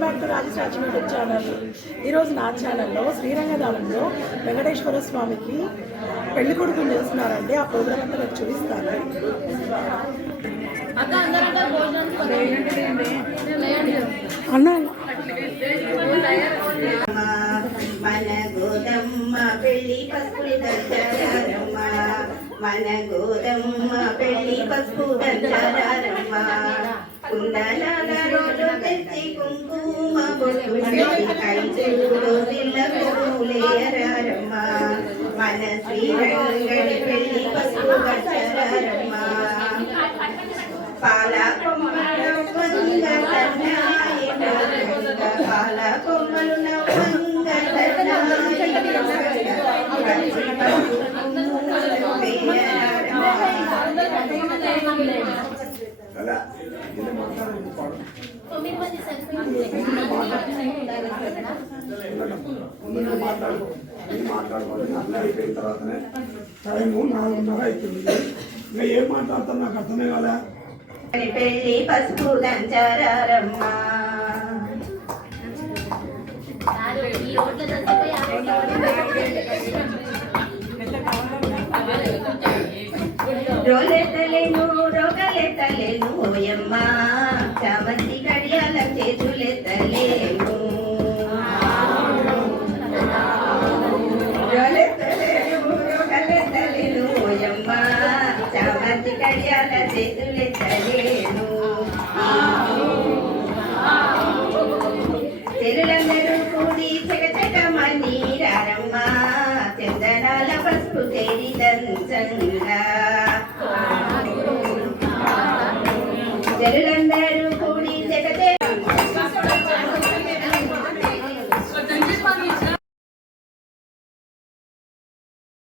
Welcome back to Rajesh YouTube channel. ఈరోజు నా ఛానల్లో శ్రీరంగధామంలో వెంకటేశ్వర స్వామికి పెళ్లి కొడుకుని చేస్తున్నారండి. ఆ ప్రోగ్రామ్ అంతా నేను చూపిస్తాను. అన్న మన గోదమ్మ పెళ్లి పసుపు దంచారమ్మ, మన గోదమ్మ పెళ్లి పసుపు దంచారమ్మ, కుందనాల రోడ్డు తెచ్చి కుంకుమ బొట్టు ఐదుగురు పిల్లలేరమ్మ, మన శ్రీరంగడి పెళ్లి పసుపు దంచారమ్మ, పాల కొమ్మలు పాల కొమ్మలు మాట్లాడుకోవాలి. అన్నీ అయిపోయిన తర్వాతనే టైము 4:30 అవుతుంది. ఇంకా ఏం మాట్లాడతాను నాకు అర్థమే కదా. పెళ్లి పసుపు దంచారమ్మ, రోలెత్తలేను రోగలెత్తలేను ఓయమ్మ, చామంతి కడియాల చేతులెత్తలేను